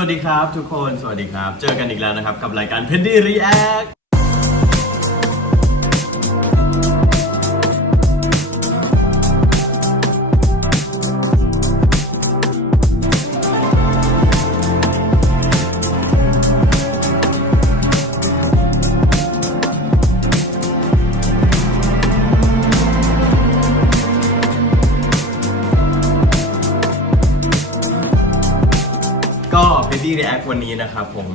สวัสดีครับทุกคน สวัสดีครับ เจอกันอีกแล้วนะครับ กับรายการเพ วันนี้นะครับผม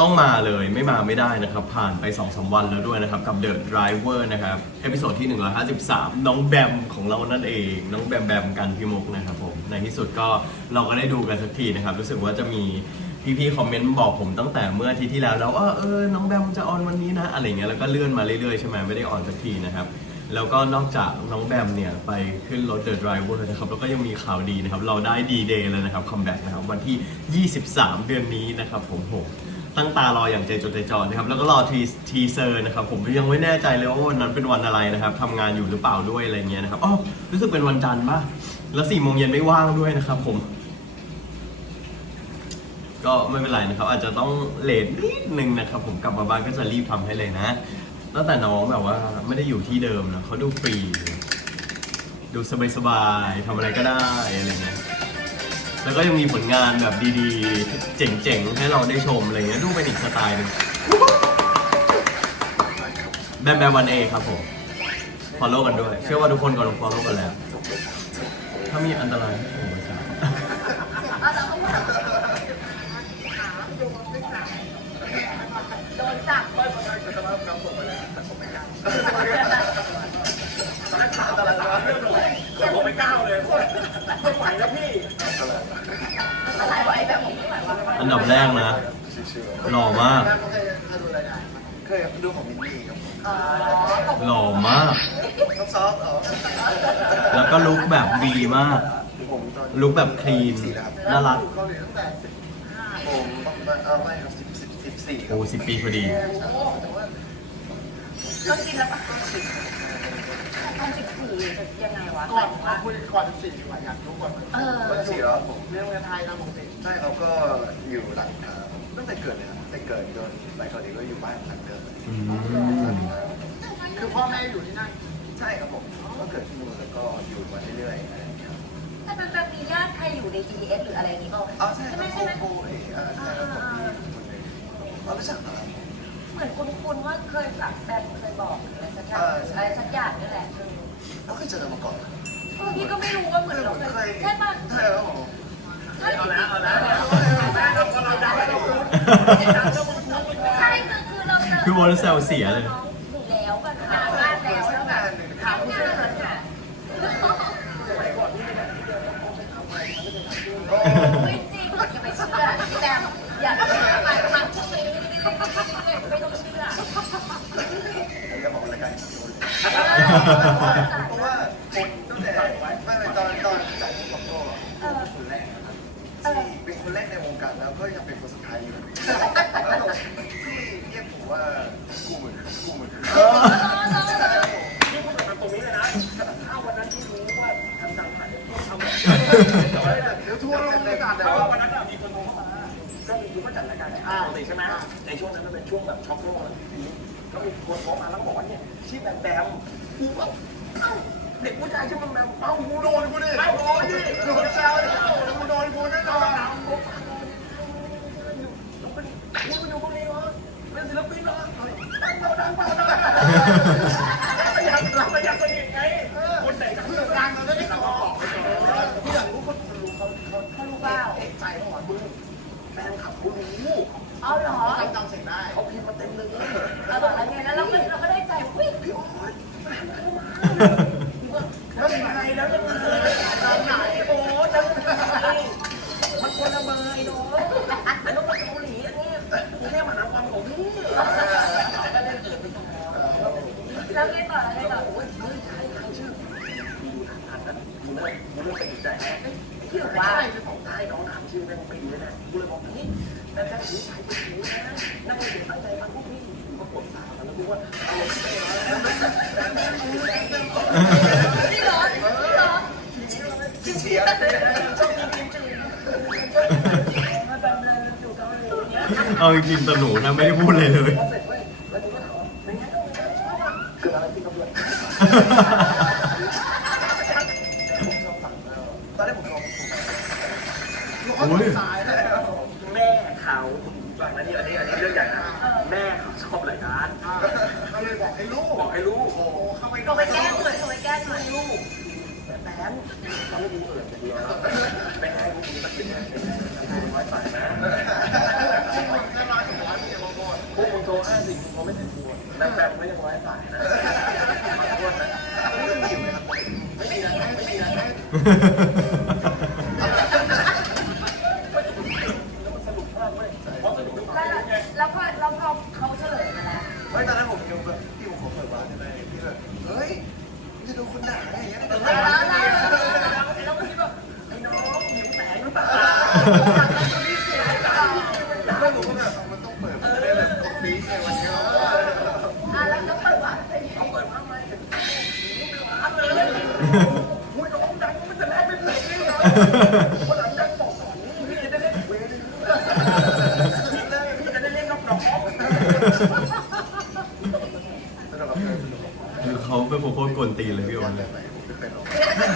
ต้องมาเลยไม่มาไม่ได้นะครับ ผ่านไป2อสวันแล้วด้วยนะครับ กับ The Driver นะครับเอพิโซดที่ 153 น้องแบมของเรานั่นเอง น้องแบมแบมกันพี่มุกนะครับผม ในที่สุดก็เราก็ได้ดูกันสักทีนะครับ รู้สึกว่าจะมีพี่ๆคอมเมนต์บอกผมตั้งแต่เมื่ออาทิตย์ที่แล้วแล้วว่าเออน้องแบมจะออนวันนี้นะ อะไรเงี้ยแล้วก็เลื่อนมาเรื่อยๆใช่ไหมไม่ได้ออนสักทีนะครับ แล้วก็นอกจากน้องแบมเนี่ย ไปขึ้นรถ The Driver นะครับ แล้วก็ยังมีข่าวดีนะครับ เราได้ดีเดย์เลยนะครับคัมแบ็กนะครับ วันที่ 23 เดือนนี้นะครับผมโหตั้งตารออย่างใจจดใจจ่อนะครับ แล้วก็รอทีทีเซอร์นะครับ ผมยังไม่แน่ใจเลยว่าวันนั้นเป็นวันอะไรนะครับทำงานอยู่หรือเปล่าด้วยอะไรเงี้ยนะครับอ๋อรู้สึกเป็นวันจันทร์ป่ะแล้วสี่โมงเย็นไม่ว่างด้วยนะครับผมก็ไม่เป็นไรนะครับ อาจจะต้องเลทนิดนึงนะครับ ผมกลับมาบ้านก็จะรีบทำให้เลยนะ ตั้งแต่น้องแบบว่าไม่ได้อยู่ที่เดิมนะเขาดูฟรี ดูสบายๆทำอะไรก็ได้อะไรเงี้ยแล้วก็ยังมีผลงานแบบดีๆ เจ๋งๆ ให้เราได้ชมอะไรเงี้ยดูเป็นอีกสไตล์หนึงแบมแบมวันเอครับผมฟอลโล่กันด้วย เชื่อว่าทุกคนกำลังฟอลโล่กันแล้ว ถ้ามีอันตราย อันดับแรกนะหล่อมากเคยดูของมินนี่ครับอ๋อตกหล่อมาก ซอฟต์เหรอแล้วก็ลุคแบบวีมาก ผมตอนลุคแบบคลีน น่ารัก เกาหลีตั้งแต่สิบห้าผมเออไม่ครับสิบสิบสิบสี่ครัโอ้บสิบปีพอดี ก็กินแล้วปะ สิบ ยังไงวะก่อนมาคุยก่อนสี่ดีกว่าอยากรู้ก่อนเออวันสี่แล้วครับผมเรื่องเรียนไทยนะปกติใช่เราก็อยู่หลังอ่าตั้งแต่เกิดเลยครับตั้งแต่เกิดจนไปเกาหลีก็อยู่บ้านหลังเดิมอืมคือพ่อแม่อยู่ที่นั่นใช่ครับผมก็เกิดที่นู่นแล้วก็อยู่มาเรื่อยๆอะไรอย่างเงี้ยครับแต่มันแบบมีญาติใครอยู่ใน GDS หรืออะไรอย่างงี้เปล่าอ๋อใช่คใช่รับไหมโกใช่ไหมโก้เอ้ยอ่าใช่ครับผมมีคนหนึ่งเรารู้จักเหรอครับ เหมือนคุณๆว่าเคยแบบแบบเคยบอกอะไรสักอย่างเออใช่ อะไรสักอย่างนี่แหละ เราเคยเจอกันมาก่อนนะเออพี่ก็ไม่รู้ว่าเหมือนเราเคยใช่ปะใช่ครับผมใช่เอาแล้วเอาแล้วใช่คือคือเราเจอคือวอลแซวเสียเลยอยู่แล้วแบบนานมากแล้วแล้วแบบทำงานอะไม่จริงอย่าไปเชื่อพี่แดมอย่าไปเชื่อไปทางพวกนี้ไม่ต้องเชื่อผมจะบอกรายการอยู่เพราะ บอกว่าเนี่ยชื่อแบมแบมกูก็เอ้าเด็กผู้ชายชื่อแบมแบมเอ้ากูโดนกูดิเอ้าโดนดิโดนแซวดิกูโดนกูแน่นอนกูอยู่พวกนี้เหรอเป็นศิลปินเหรอดังเปล่าดังเปล่าดังเราอยากเราอยากสนิทไงคนไหนกับเพื่อนดังเราก็ได้เราบอกที่อยากรู้คนรู้เขาเขา เขารู้เปล่า เอกใจเขาบอกมึงแฟนขับเขารู้ เอาเหรอ จำจำเสียงได้เขาพิมพ์มาเต็มเลย เอาเหรอแล้วไงแล้วเราก็เราก็ได้ใจวิ่ง พี่โอ๊ตแล้วยังไงแล้วยังไงไหนโอ๊ตแล้วยังไงมันคนละเบอร์ไอ้โน้ตมันต้องมาเกาหลีอันนี้กรุงเทพมหานครของพี่ก็ได้เกิดเป็นของ แล้วไงต่อแล้วไงต่อ โอ้ยเฮ้ยใช่ใครชื่อดูทันนั้นดูเลยดูเลยเป็นใจแม่ ที่บอกว่า ใช่คือของใต้น้องถามชื่อแม่งปีเลยนะ กูเลยบอกนี่แต่แต่หูใส่เป็นหูนะนั่งเสียใจฟังพวกพี่ก็กดสามแล้วดูว่าเอาไปแล้วนี่เหรอนี่เหรอเสียชอบกินกินจืดแต่เอาจริงๆแต่หนูนะไม่ได้พูดเลยเลยพอเสร็จเว้ยแล้วทีก็ถามว่าเป็นไงเกิดอะไรขึ้นกับเพื่อนผมชอบสั่งแล้วตอนแรกผมลองโอ้ย พวกมึงโทรห้าสิบมึงไม่ถึงกูแม่แฟนไม่ยังร้อยสายนะขอโทษนะไม่มีนะครับไม่มีนะไม่มีนะสนุกมากเว้ยเพราะสนุกทุกค แล้ว รั้งไง แล้วพอแล้วพอเขาเฉลยมาแล้ว เฮ้ยตอนนั้นผมยังแบบพี่ผมขอเปิดบ้านใช่ไหมพี่แบบเฮ้ยจะดูคนด่าอะไรอย่างเงี้ย แล้วแล้วแล้ว เราก็คิดว่าไอ้น้องหิวแสงหรือเปล่า แล้วผมก็แบบมันต้องเปิดมันจะได้แบบฟีดในวันนี้เรา อะแล้วก็เปิดว่าเป็น เขาเปิดภาพมาเป็นอัพเลยอุ้ยน้องดังมันจะแลกเป็นเพลงได้ไงวันหลังดังบอกก่อนพี่จะได้เล่นเวทีพี่จะได้เล่นนอกดอก สนุกกับเพื่อนสนุกกับ คือ เขาเป็นคนโคตรกวนตีนเลยพี่โอ๊ตแบบไหนผมไม่เคยลอง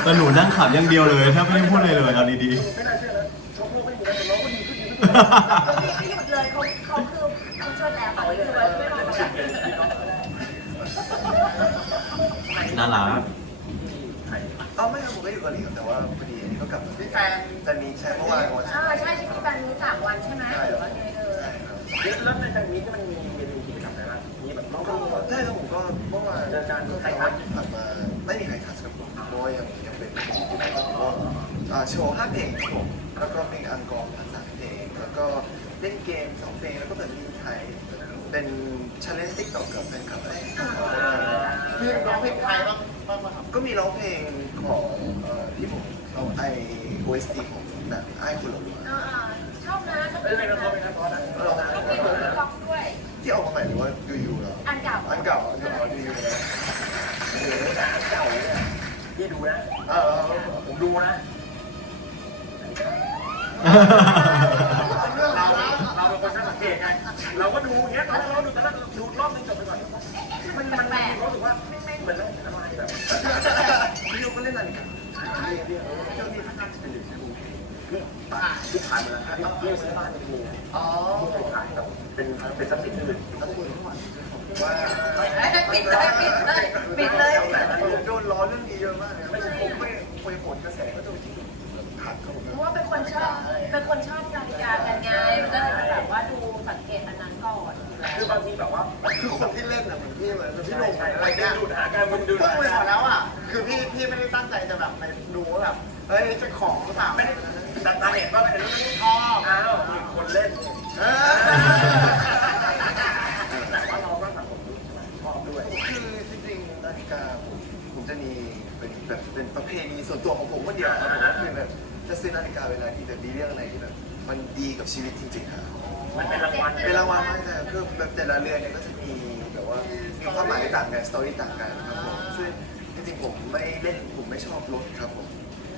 แต่หนูนั่งขำอย่างเดียวเลยถ้าไม่ได้พูดอะไรเลยเอาดีไม่น่าเชื่อนะชกโลกไม่มีแต่น้องก็ดีขึ้นดีขึ้นเขาไม่หยุดเลยเขาเขาคือเขาชวนแล้วเขาคือไม่รอแล้วๆน่ารักเอาไม่ครับผมก็อยู่เกาหลีครับแต่ว่าพอดีนี่ก็กลับมาแฟนแต่มีแชร์เมื่อวานวันอ่า โชว์ห้าเพลงครับผมแล้วก็เพลงอังกอร์ภาษาเพลงแล้วก็เล่นเกมสองเพลงแล้วก็เปิดลิงไทย เป็นชาเลนจ์ติ๊กต็อกกับแฟนคลับอะไรมีร้องเพลงไทยบ้างบ้างไหมครับก็มีร้องเพลงของเอ่อที่ผมเอาไอ OST ของหนังไอคุณหลงอ่าชอบนะชอบเอ้ยเป็นนักร้องเป็นนักร้องนะเออชอบเพลงของร้องด้วย ที่ออกมาใหม่หรือว่าดูยูเหรออันเก่าอันเก่าอันเก่าดูยูนะโอ้โหอันเก่าเนี่ยพี่ดูนะเออผมดูนะ เราเราเป็นคนช่างสังเกตไง เราก็ดูอย่างเงี้ยเราเราดูแต่ละดูรอบนึงจบไปก่อน มันมันมันรู้สึกว่าเหมือนเล่นอะไรแบบพี่ยูก็เล่นอะไรกันเรียกเจ้าที่ท่านเป็นหนึ่งในวงที่ขายมาแล้วที่ที่ซื้อบ้านเป็นวงอ๋อที่ขายกับเป็นเป็นทรัพย์สินอื่นว่าปิดเลยปิดเลยปิดเลยโดนล้อเรื่องนี้เยอะมากเลยไม่ใช่ผมไม่คุยผลกระแสก็โดนที่ขัดเขาว่า เป็นคนชอบนาฬิกากันไงก็เลยจะแบบว่าดูสังเกตอันนั้นก่อนคือบางทีแบบว่า คือคนที่เล่นน่ะเหมือนพี่เลยเหมือนพี่ใช่ลงใช่อะไรไปเนี่ยดูหาการมันดูเพิ่งไปหมดแล้วอะ คือพี่พี่ไม่ได้ตั้งใจจะแบบไปดูว่าแบบเฮ้ยจะของหรือเปล่าไม่ได้แต่ตาเห็นว่าเป็นเรื่องชอบอ้าวมีคนเล่นเออแต่ว่าเราก็สังคมชอบด้วย คือจริงๆนาฬิกาผมผมจะมีเป็นแบบเป็นประเพณีส่วนตัวของผมคนเดียว เวลาที่แบบมีเรื่องอะไรที่แบบมันดีกับชีวิตจริงๆครับมันเป็นรางวัลเป็นรางวัลมากแต่คือแบบแต่ละเรือนเนี่ยก็จะมีแบบว่ามีความหมายต่างกันสตอรี่ต่างกันครับผมซึ่งจริงๆผมไม่เล่นผมไม่ชอบรถครับผม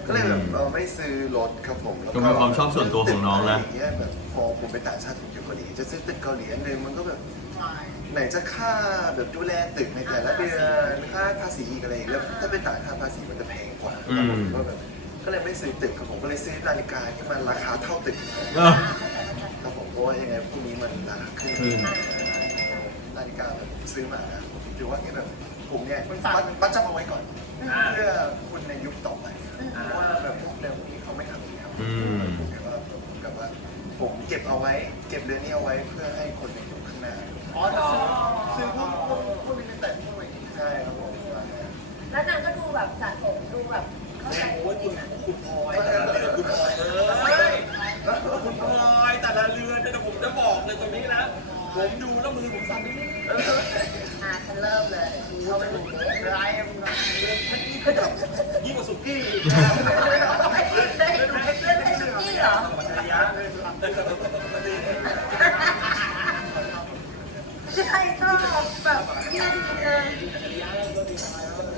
ก็เลยแบบเออไม่ซื้อรถครับผมแล้วก็เป็นความชอบส่วนตัวของน้องนะย่างเงี้ยแบบพอผมไปต่างชาติผมอยู่เกาหลีจะซื้อตึกเกาหลีอันหนึงมันก็แบบไหนจะค่าแบบดูแลตึกในแต่ละเดือนค่าภาษีอีกอะไรอีกแล้วถ้าเป็นต่างค่าภาษีมันจะแพงกว่าอืมก็แบบ ก็เลยไม่ซื้อตึกครับผมก็เลยซื้อนาฬิกาที่มันราคาเท่าตึกเออครับผมเพราะว่ายังไงพรุ่งนี้มันราคาขึ้นขึ้นนาฬิกาแบบซื้อมานะผมถือว่าแค่แบบผมเนี่ยมัดมัดจำเอาไว้ก่อนเพื่อคุณในยุคต่อไปเพราะว่าแบบพวกเดิมพวกนี้เขาไม่ทำอย่างนี้ครับ อืมผมแบบว่าผมกับว่าผมเก็บเอาไว้ เก็บเรือนนี้เอาไว้เพื่อให้คนในยุคข้างหน้าอ๋อจะซื้อซื้อพวกพวกพวกนี้แต่พวกอะไรอย่างงี้ใช่ครับผมว่าไงแล้วนางก็ดูแบบสะสมดู ผมดูแล้วมือผมสั่นนิดอ่าฉันเริ่มเลยเขาไปดูเลยไลฟ์มึงอะยิ่งกว่าสุกี้ไอ้ที่ได้เล่นไอ้สุกี้เหรอปัจจัยะเลยใช่ชอบแบบเนี่ยดีเลย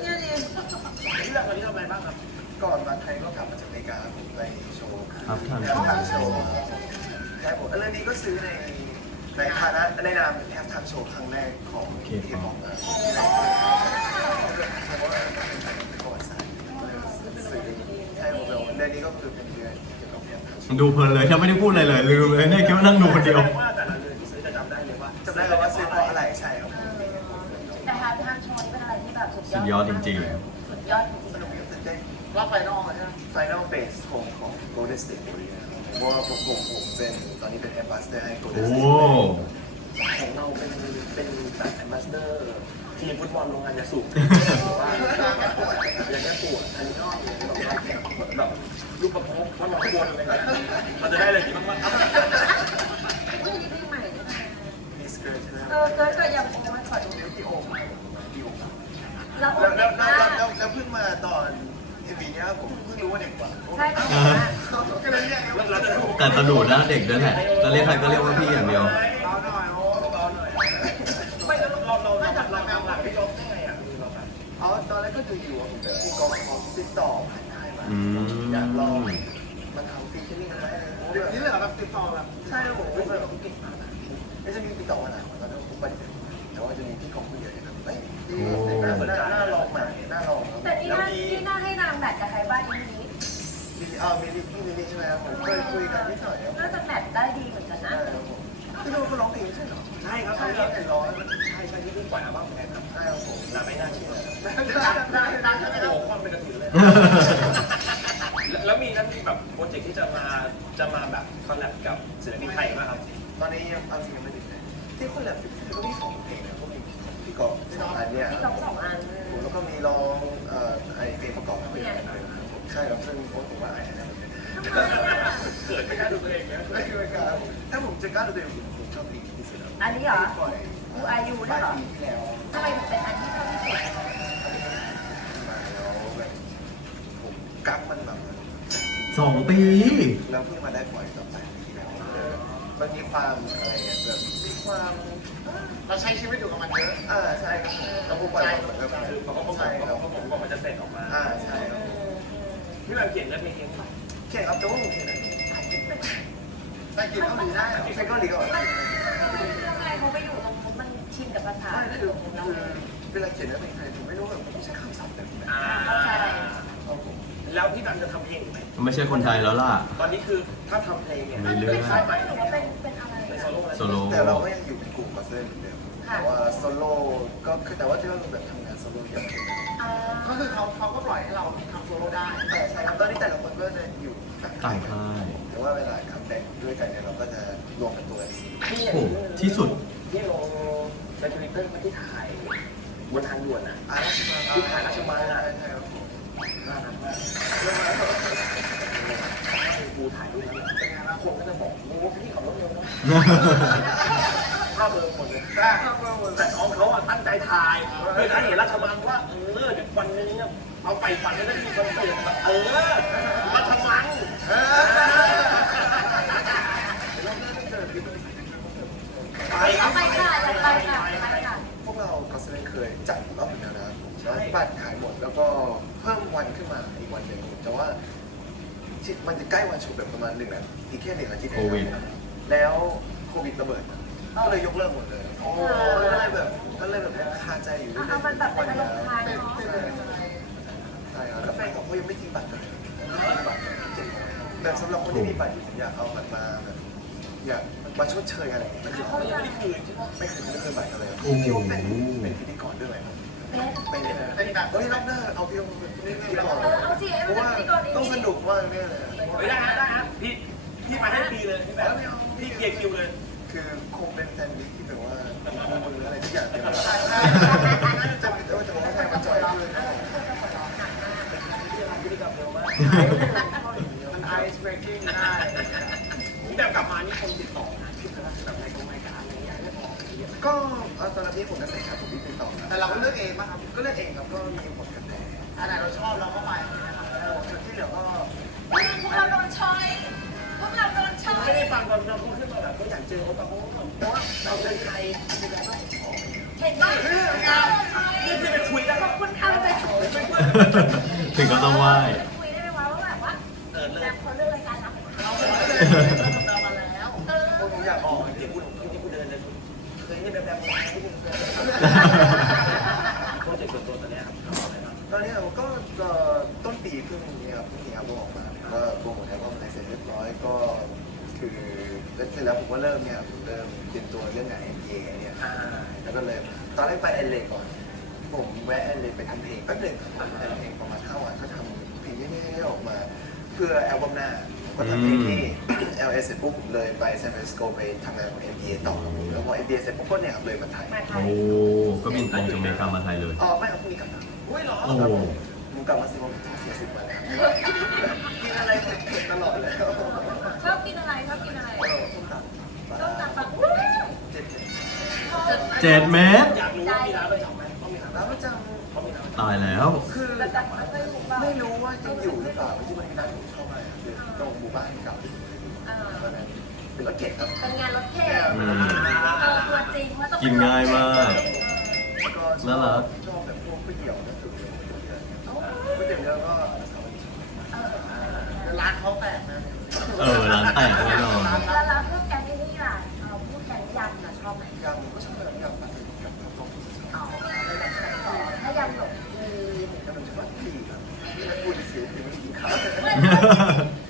เนี่ยดีเรื่องอะไรทำอะไรบ้างครับ ก่อนมาไทยก็กลับมาจากอเมริกาผมไปโชว์ครับท่านแค่ทางโชว์แค่ผมเรื่องนี้ก็ซื้อใน ในฐานะในนามแฮปทัมโชว์ครั้งแรกของเคป๊อปนะเพราะว่าเป็นประวัติศาสตร์ซื้อใช่ผมเรื่องนี้ก็คือเป็นเรื่องเกี่ยวกับแฮปทัมโชว์ดูเพลินเลยถ้าไม่ได้พูดอะไรเลยลืมเลยเนี่ยคิดว่านั่งดูคนเดียวว่าแต่ละเรือนที่ซื้อจะจำได้เลยว่าจำได้เลยว่าซื้อเพราะอะไรใช่ครับแต่ฮาร์ดทางโชว์นี่เป็นอะไรที่แบบสุดยอดสุดยอดจริงสุดยอดจริงสนุกตื่นเต้นว่าไฟนอลใช่ไหม Final Base ของของ Golden State Warriors เพราะว่าผมผมผมเป็นตอนนี้เป็น Ambassador ให้ๆ Golden โอ้ State ของเราเป็นเป็นแบบแอมบาสเดอร์ทีมฟุตบอลโรงงานยาสูบว่าอย่างแค่ปวดอันนี้ก็แบบลูกประคบว่าเราควรอะไรเงี้ยเราจะได้อะไรดีบ้างวะๆอุ้ยนี่ใหม่มีสเกิร์ตใช่ไหมเออเกิร์ลกับยำโอ้มาขอดูพี่โอมพี่โอม แล้วโอ้แล้วเด็แล้วกแล้วมาแล้วแล้วเพิ่งมาตอนเอวีเนี้ยผม เพิ่งรู้ว่าเด็กกว่าใช่ก็เด็กมากก็เลยเรียกแล้วเราจะแต่ตะหนูหน้าเด็กด้วยแหละจะเรียกใครก็เรียกว่าพี่อย่างเดียวเบาหน่อยโอ้เบาหน่อยไม่เราเราเราเราเราเราหลักพี่ยกได้ไงอะคือเราแบบอ๋อตอนแรกก็ดูอยู่ว่าผมจะพี่กองเขาติดต่อผ่านไลน์มาอืม อยากลองมันทำฟีเจอริ่งกันได้เลยเดี๋ยวนี้เหลือแบบติดต่อแบบใช่ครับผมก็แบบติดต่อนะไม่จะมีติดต่อมาหนาตอนนั้นผมปฏิเสธแต่ว่าจะมีพี่กองผู้ใหญ่ครับเฮ้ยน่าสนใจน่าลองใหม่ เอ่อมีลิพี่ลิลี่ใช่ไหมครับผมเคยคุยกันนิดหน่อยครับน่าจะแมทได้ดีเหมือนกันนะใช่ครับผมพี่ดูเขาร้องเพลงใช่เหรอใช่ครับใช่ใช่คครัรับบเห็นร้องใช่ใช่ที่เพิ่งปล่อยอัลบั้มแรกครับใช่ครับผมน่าไม่น่าเชื่อได้ได้ได้ใช่ไหมคโอ้รับโหความเป็นกระสือเลย กล้าดูตัวเองผมชอบเพลงที่สุดแล้วอันนี้เหรอปล่อยอูอายุปได้ยเหรอปีที่แล้วทำไมถึงเป็นอันที่ชอบที่สุดมาแล้วแบบผมกักมันแบบสองปี แล้วเพิ่งมาได้ปล่อยตอนแปดปีที่แล้วมันมีความอะไรเงี้ยแบบมีความเราใช้ชีวิตอยู่กับมันเยอะอ่าใช่ครับแล้วผมปล่อยมันแบบคือเขาก็บอกใช่คเขาบก็บอกว่ามันจะเสร็จออกมาอ่าใช่ครับพี่แบบเขียนแล้วเพลงเองเขียนครับแต่ว่าผมเขียนได้ กินเกาหลีได้เหรอเพลงเกาหลีก่อนยังไงเขาไปอยู่ตรงนู้นมันชินกับภาษาใช่ที่อคือยู่ตรงนู้นคืแล้วอเวลาเขียนเนื้อเพลงไทยผมไม่รู้แบบผมไม่ใช่คำศัพท์แบบไหนอ่าครับผมแล้วพี่ดันจะทำเพลงไหมไม่ใช่คนไทยแล้วล่ะ ตอนนี้คือถ้าทำเพลงเนี่ยไม่เลือกเป็นโซโล่หรือว่าเป็นเป็นอะไรเป็นอะโซโล่โซโล่แต่เราก็ยังอยู่เป็นกลุ่มกับเซอร์เหมือนเดิมแต่ว่าโซโล่ก็คือแต่ว่าที่เราแบบทำงานโซโล่อย่างเดียวอ่าก็คือเขาเขาก็ปล่อยให้เราทำโซโล่ได้แต่ใช่ครับตอนนี้แต่ละคนก็จะอยู่ต่างค่าย แต่ว่าเวลาคัมแบ็กด้วยกันเนี่ยเราก็จะรวมเป็นตัวกันที่โอ้โหที่สุดที่ลงในทวิตเตอร์มาที่ถ่ายบนทางด่วนอะอาราชมาที่ถ่ายราชมังอะใช่ใช่ครับผมน่ารักมากกูถ่ายรูปแล้วเนี่ยเป็นไงล่ะคนก็จะบอกโอ้พี่ขับรถเร็วนะภาพเบลอหมดเลยได้ครับเมื่อวันแต่น้องเขาอะตั้งใจถ่ายเพื่อให้เห็นราชมังว่าเออเดี๋ยววันนึงเนี่ยเอาไปฝันได้ที่คอนเสิร์ตเออราชมัง ไปค เอา รับ ไปค่ะไปค่ะไปค่ะ พวกเราก็แสดงเคยจัดรอบหนึ่งแล้วนะครับผมแล้วบัตรขายหมดแล้วก็เพิ่มวันขึ้นมาอีกวันหนึ่งแต่ว่าที่มันจะใกล้วันฉุกแบบประ มาณหนึ่งอะอีกแค่หนึ่งอาทิตย์เองโควิด แล้วโควิดระเบิดก็เลยยกเลิกหมดเลยโอ้ก็เลยแบบก็เลยแบบยังคาใจอยู่เอามันแบบเป็นอารมณ์ค้างเนาะใช่ใช่ครับแล้วแฟนของเขายังไม่ทิ้งบัตรเลยแต่สำหรับคนที่มีบัตรอยู่ผมอยากเอาบัตรมาแบบอยากมาชดเชยอะไรอย่างเงี้ยมันคือเขาจะไม่คืนไม่คืนไม่คืนบัตรกันเลยโอ้โหพี่ว่าเป็นเป็นพิธีกรด้วยไหมเป็นเป็นเป็นแบบเฮ้ยรับหน้าเอาพี่เป็นพิธีกรเออเอาสิให้เพมันราะเป็นว่าพิธีกรดีต้องสนุกมากเนี่ยเลยไม่ได้ฮะได้ ฮะพี่มาให้ฟรีเลยพี่แบบพี่เคลียร์คิวเลย คือคงเป็นแซนด์วิชที่แบบว่ามืออะไรทุกอย่างเป็นแบบจะจะจะบอกว่าใครมาจอยด้วยนะพฤติกรรมเร็วมากมันไอซ์เบรกกิ้งได้แบบกลับมานี่คนติดต่อนะที่แบบในกองรายการอะไรอย่างเงี้ยก็ตอนนั้นที่ผมจะใส่ขาผมติดต่อแต่เราก็เลือกเองป่ะครับก็เลือกเองครับก็มีผลกระแสอันไหนเราชอบเราก็ไป ฟังตอนเราพูดขึ้นมาแบบก็อยากเจอเขาแต่เขาเพราะว่าเราเป็นใครเป็นอะไรบ้างเห็นป่ะพวกเราโดนช้อยนี่จะไปคุยแล้วขอบคุณค่ะไปคุยถึงก็ต้องไหว้ได้ไหมว่าแบบว่าเออเลยแบบเขาเลือกรายการเราเรามาแล้วเอออยากออกจริงๆกูจริงๆกูเดินเลยเคยนี่แบบแบบไม่ ก็เริ่มเนี่ยเริ่มเตรียมตัวเรื่องงาน NBA เนี่ยอ่าแล้วก็เลยตอนแรกไปเอลเลก่อน ผมแวะเอลเลไปทำเพลงแป๊บหนึงครับทำเพลงประมาณห้าวันก็ทำเพลงนี้ให้ออกมา เพื่ออัลบั้มหน้าผมก็ทำเพลงที่ LA เสร็จปุ๊บผมเลยไปซานฟรานซิสโกไปทำงานของ NBA ต่อแล้วพอ NBA เสร็จปุ๊บก็เนี่ยครับเลยมาไทยมาไทโอ้ ยก็บินตรงจากอเมริกามาไทยเลย อ๋อไม่ครับพรุ่งนี้กลับมา อุ้ยเหรอ โอ้ ผมกลับมาสิผมต้องเสียสิบวันแล้วกินอะไรเผ็ดๆตลอดเลยชอบกินอะไรชอบกินอะไร จ็ดเมตร อยากรู้ว่ามีร้านประจำไหมต้องมีร้านแล้วประจต้องมีร้านตายแล้วำคือประจำไม่เคยรู้เปล่าไม่รู้ว่ายังอยู่หรือเปล่าที่มันมีร้านผมชอบมากคือตรงหมู่บ้านเก่าเออตอนนั้นเป็นรถเก๋งครับเป็นงานรถเทอืม เออตัวจริงว่าต้องกินง่ายมาก แล้วก็ชน่ารัอบก ชอบแบบพวกก๋วยเตี๋ยวนะคือก๋วยเตี๋ยวเรือก๋วยเตี๋ยวเรือก็ร้านเขาแปลกนะ เออร้านแตกแน่นอน แล้วแล้ว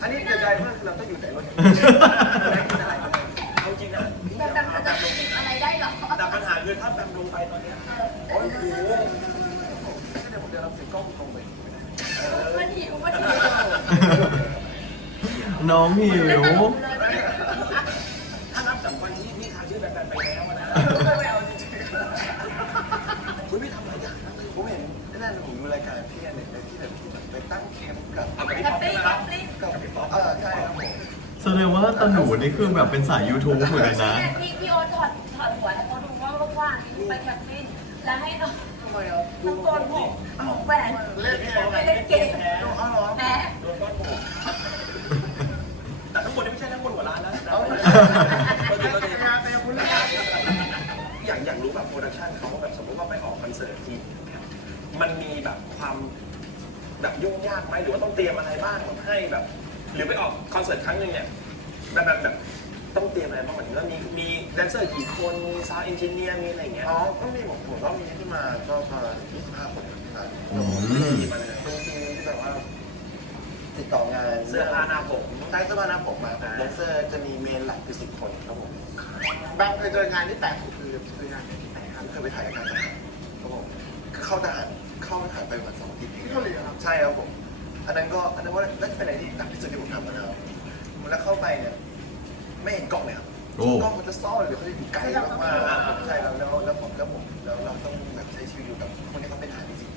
อันนี้เกิดใจมากคือเราต้องอยู่แต่รถไม่ได้เอาจริงนะแบบแบบจะกินอะไรได้เหรอแต่ปัญหาคือถ้าแบมลงไปตอนนี้โอ้โอ้โหเดี๋ยวผมจะรับสิกล้องตรงไปมันหิวมันหิวน้องหิว แสดงว่าตาหนูนี่คือแบบเป็นสาย YouTube เหมือนกันนะพี่พี่โอ๊ตถอดถอดหัวให้เขาดูว่าว่างๆไปแคมปิ้งแล้วให้น้องทำไมอะน้องโกนผมผมแหวนเล่นแคมป์ไม่เล่นเกมอ๋อเหรอแหมแต่ทั้งหมดนี่ไม่ใช่ทั้งหมดหัวร้านนะเอาเราเลยจะเรางานเป็นคุณเลยอยากอยากรู้แบบโปรดักชันเขาแบบสมมติว่าไปออกคอนเสิร์ตที่มันมีแบบความแบบยุ่งยากไหมหรือว่าต้องเตรียมอะไรบ้างแบบให้แบบ หรือไปออกคอนเสิร์ตครั้งหนึ่งเนี่ยแบบแบบแบบต้องเตรียมอะไรบ้างเหมือนว่ามีมีแดนเซอร์กี่คนมีซาวด์เอนจิเนียร์มีอะไรอย่างเงี้ย อ๋อก็มีผมผมก็มีที่มาก็ประมาณ25คนครับอืมมาเลยเป็นทีมที่แบบว่า ติดต่องานเสื้อผ้าหน้าผมได้เสื้อผ้าหน้าผมมาผมแดนเซอร์จะมีเมนหลักคือ10คนครับผมบางเคยเจองานที่แปลกสุดคือคืองานที่ไหนครับเคยไปถ่ายรายการทหารครับผมเข้าทหารเข้าทหารไปประมาณสองอาทิตย์ที่เกาหลีเหรอครับใช่ครับผม อันนั้นก็อันนั้นว่าน่าจะเป็นอะไรที่หนักที่สุดที่ผมทำมาแล้วแล้วเข้าไปเนี่ยไม่เห็นกล้องเลยครับโอ้ กล้องมันจะซ่อนหรือเขาจะอยู่ไกลมากๆใช่แล้วแล้วแล้วผมแล้วผมแล้วเราต้องแบบใช้ชีวิตอยู่กับคนที่เขาเป็นทหารจริง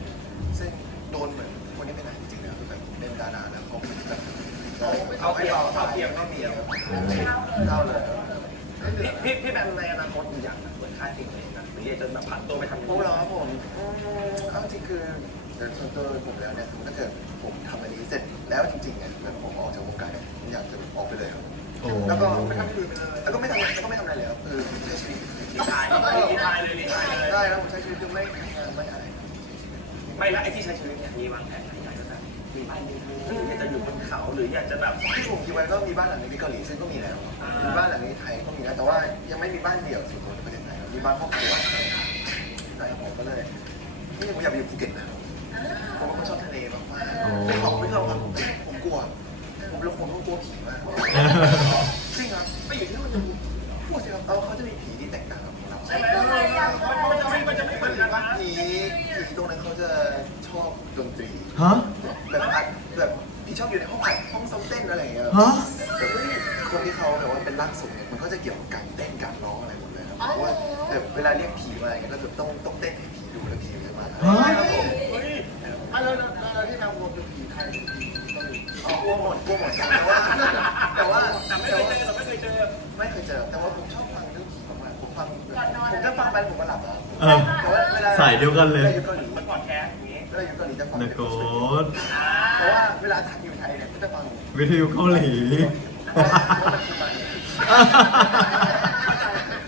ๆซึ่งโดนเหมือนคนที่เป็นทหารจริงๆนะคือแบบเป็นดาราแล้วเขาเป็นแบบเอาให้เราเอาเพียงก็มีครับเข้าเลยพี่พี่พี่แบมในอนาคตอยากแบบเปิดค่ายเพลงเองนะหรืออยากจะแบบผันตัวไปทำพวกเราครับผมอืมเอาจริงคือ แต่ส่วนตัวผมแล้วเนี่ยถ้าเกิดผมทำอันนี้เสร็จแล้วจริงๆเนี่ยแล้วผมออกจากวงการเนี่ยผมอยากจะออกไปเลยครับโอ้ แล้วก็ไม่ทำอื่นไปเลยแล้วก็ไม่ทำแล้วก็ไม่ทำอะไรเลยครับคือใช้ชีวิตรีทายรีทายเลยรีทายเลยได้แล้วผมใช้ชีวิตคือไม่ทำงานไม่อะไรไม่แล้วไอ้ที่ใช้ชีวิตเนี่ยมีวางแผนไหมอยากจะแบบมีบ้านมีที่อยากจะอยู่บนเขาหรืออยากจะแบบที่ผมคิดไว้ก็มีบ้านหลังนี้ที่เกาหลีซึ่งก็มีแล้วมีบ้านหลังนี้ไทยก็มีแล้วแต่ว่ายังไม่มีบ้านเดี่ยวส่วนตัวในประเทศไทยมีบ้านครอบครัวใช่ผมก็เลยนี่ผมอยากไปอยู่ภูเก็ตนะผมเป็นคนชอบทะเล มากๆไม่ของไม่ชอบครับผมกลัวผมเป็นคนกลัวผีมากจริงครับไม่อยู่ที่นู่นจะพูดสิครับเออเขาจะมีผีที่แตกต่างกับของเราไม่เป็นไรยำอะไมันจะไม่มันจะไม่เหมือนกันนะผีผีตรงนั้นเขาจะชอบดนตรีฮะแบบอัดแบบผีชอบอยู่ในห้องอัดห้องซ้อมเต้นอะไรอย่างเงี้ยฮะแต่เฮ้ยคนที่เขาแบบว่าเป็นร่างทรงเนี่ยมันก็จะเกี่ยวกับการเต้นการร้องอะไรหมดเลยครับเพราะว่าแบบเวลาเรียก แต่ว่าแต่ว่าแต่ไม่เคยเจอเราไม่เคยเจอไม่เคยเจอ แต่ว่าผมชอบฟังเรื่องผีมากๆผมฟังผมจะฟังไปผมก็หลับอะเออแต่ว่าเวลาสายเดียวกันเลยวาอยู่เกาหลีมันพอดแคสต์อย่างงี้เวลาอยู่เกาหลีจะฟังนะโกดเพราะว่าเวลาทักอยู่ไทยเนี่ยก็จะฟังวิทยุเกาหลี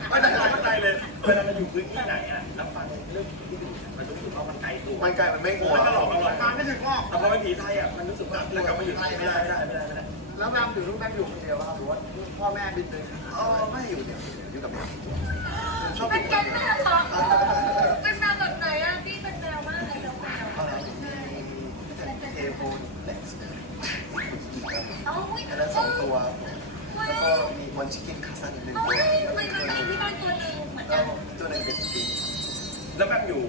ไม่ได้เข้าใจเลยเวลาเราอยู่พื้นที่ไหนอะแล้วฟังเรื่องที่ดูมันรู้สึกว่ามันไกลตัวมันกลายมันไม่กลัวมันก็หลอกเราหลอกมาไม่ถึงรอบแต่พอเป็นผีไทยอะมันรู้สึกว่าเรากลับมาอยู่ไทยไม่ได้ไม่ได้ ไม่ได้ไม่ได้แล้วแบมหรือลูกแม่อยู่คนเดียวครับหรือว่าพ่อแม่บินเลยเออไม่อยู่เดี๋ยวอยู่กับแมวชอบเป็นแก๊งแมวเหรอเป็นแมวแบบไหนอะพี่เป็นแมวมากเลยแมวแมวเอาเอโฟนเล็กซ์เอาอุ้ยอันนั้นสองตัวแล้วก็มีมอนชิคกินคาซันหนึ่งเฮ้ตัวยทำไมมันมีที่บ้านตัวหนึงเหมือนกันตัวนึงเป็นสตีแล้วแบบอยู่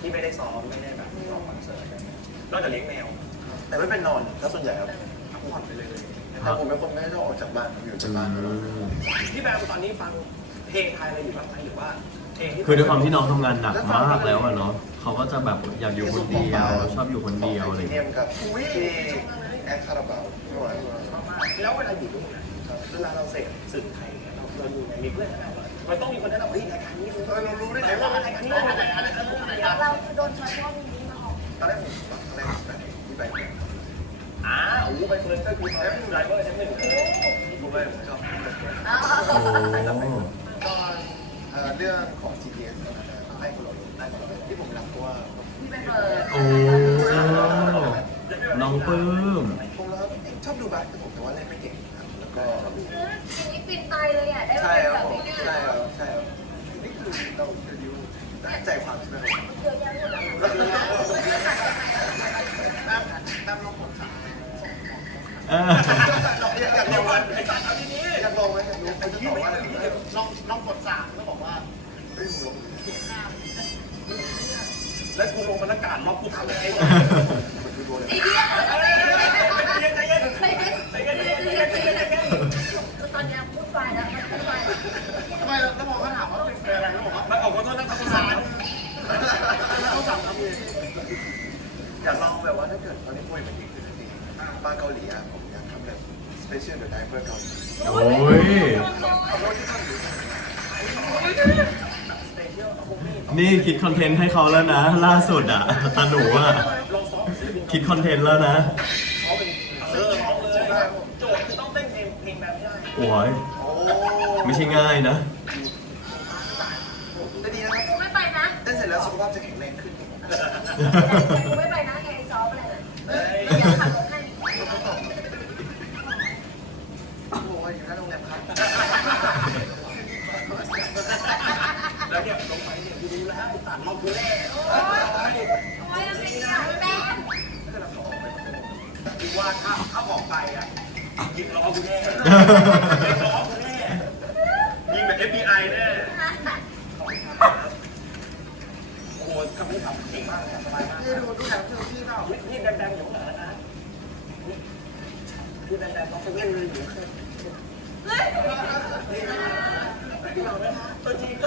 ที่ไม่ได้ซ้อมไม่ได้แบบร้องคอนเสิร์ตนอกจากเลี้ยงแมว แต่ไม่เป็นนอนถ้าส่วนใหญ่ครับพักผ่อนไป เลยแต่ผมเป็นคนไม่ได้ต้องออกจากบ้านผมอยู่จากบ้านตลอดพี่แบมตอนนี้ฟังเพลงไทยอะไรอยู่บ้างไหมหรือว่าเพลงที่คือด้วยความที่น้องทำงานหนักมากแล้วอะเนาะเขาก็จะแบบอยากอยู่คนเดียวชอบอยู่คนเดียวอะไรอย่างเทียเงี้ยมกับที่แอคคาราบาวไม่ไหวไม่ไหวชอบมากแล้วเวลาอยู่ด้วยกันเวลาเราเสพสื่อไทยเราเราอยู่ในมีเพื่อนแนะนำว่ามันต้องมีคนแนะนำว่าเฮ้ยรายการนี้เรารู้ได้ไงว่ารายการนี้เราเป็นอะไรอะไรอะไรเราคือโดนช็อตช่วงนี้มาออก ตอนแรกผมตอนแรกผมแบบที่ไปเนี่ย อ่าโอ้โหไปเฟิร์นก็คือตอนแรกไดรเวอร์ชั้นหนึ่งผมเลยผมชอบที่แบบเนี้ยอ้าวโอ้ตอนเอ่อเรื่องของ GPS ให้คนเราได้คนเราที่ผมรับเพราะว่าพี่เป็นเฟิร์นโอ้น้องปลื้มผมแล้วชอบดูบาสแต่ผมแต่ว่าเล่นไม่เก่งครับแล้วก็อย่างนี้ฟินตายเลยอะได้มาใช่เป็นคแบรับผมนี้ใช่ครับใช่ครับนี่คือเราจะดิวตั้งใจความใช่ไหมครับ Uh, คิดคอนเทนต์ให้เขาแล้วนะ ล่าสุดอะตาหนูอะลองซ้อมสิคิดคอนเทนต์แล้วนะเออซ้อมเลยโจทย์คือต้องเต้นเพลงเพลงแบบไม่ได้โอ้ยโอ้ไม่ใช่ง่ายนะแต่ดีนะครับกูไม่ไปนะเต้นเสร็จแล้วสุขภาพจะแข็งแรงขึ้นกูไม่ไปนะไงซ้อมอะไรนะ เอ้ย เดี๋ยวขับรถให้ โอ้โหอยู่หน้าโรงแรมครับ แล้วเนี่ยลงไปเนี่ยกูรู้แล้วไอ้สารรอบกูแรก โอ้ยโอ้ยยังไงเนี่ยแป้ งกูว่าถ้าถ้าออกไปอะยิงล้อกูแน่ยิงล้อกูแน่ยิงแบบ FBI แน่โอ้โหคำนี้แบบเก่งมากสบายมากนี่ดูดูแถวเซลฟี่เปล่านี่แดงๆอยู่ข้างหลังแล้วนะนี่คือแดงๆต้องเซเว่นเลยอยู่ตัวจริงก็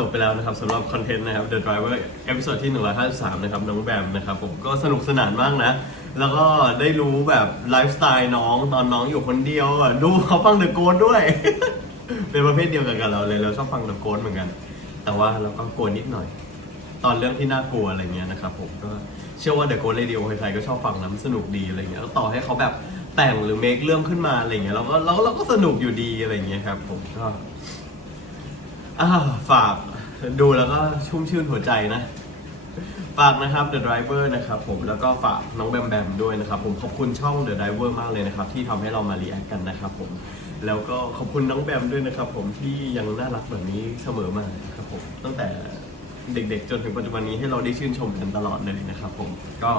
จบไปแล้วนะครับสำหรับคอนเทนต์นะครับ The Driver เอพิโซดที่ 153 นะครับ น้องแบมนะครับผมก็สนุกสนานมากนะ แล้วก็ได้รู้แบบไลฟ์สไตล์น้องตอนน้องอยู่คนเดียวอะดูเขาฟังเดอะโก d ด้วย เป็นประเภทเดียวกันกับเราเลย เราชอบฟังเดอะโก d เหมือนกัน แต่ว่าเราก็กลัวนิดหน่อย ตอนเรื่องที่น่ากลัวอะไรเงี้ยนะครับผมก็เชื่อว่า The Ghost Radio ใครๆก็ชอบฟังนะมันสนุกดีอะไรเงี้ยแล้วต่อให้เขาแบบแต่งหรือเมคเรื่องขึ้นมาอะไรเงี้ยเราก็เราก็เราก็สนุกอยู่ดีอะไรเงี้ยครับผมก็ อ่าฝากดูแล้วก็ชุ่มชื่นหัวใจนะ ฝากนะครับ The Driver นะครับผมแล้วก็ฝากน้องแบมแบมด้วยนะครับ ผมขอบคุณช่อง The Driver มากเลยนะครับ ที่ทำให้เรามารีแอคกันนะครับผมแล้วก็ขอบคุณน้องแบมด้วยนะครับ ผมที่ยังน่ารักแบบนี้เสมอมานะครับผมตั้งแต่เด็กๆ จนถึงปัจจุบันนี้ให้เราได้ชื่นชมกันตลอดเลยนะครับผมก็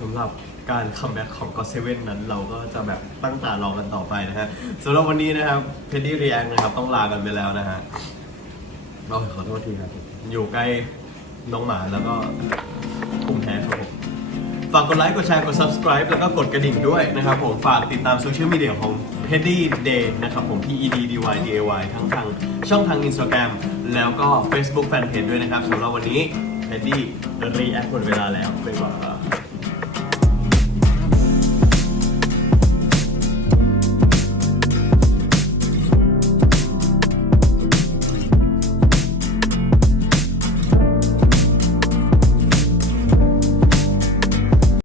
สำหรับการคัมแบ็กของ God Seven นั้นเราก็จะแบบตั้งตารอกันต่อไปนะฮะสำหรับวันนี้นะครับเพดดี้เรีแอคนะครับต้องลากันไปแล้วนะฮะเราขอโทษทีครับ อยู่ใกล้น้องหมาแล้วก็ภูมิแพ้ครับผมฝากกดไลค์ กดแชร์ กด subscribe แล้วก็กดกระดิ่งด้วยนะครับผม ฝากติดตามโซเชียลมีเดียของ p e d d y Day นะครับผม P E D D Y D A Y ทั้งทางช่องทาง Instagram แล้วก็ Facebook Fanpage ด้วยนะครับสำหรับวันนี้ Teddy React หมดเวลาแล้วบ๊ายบาย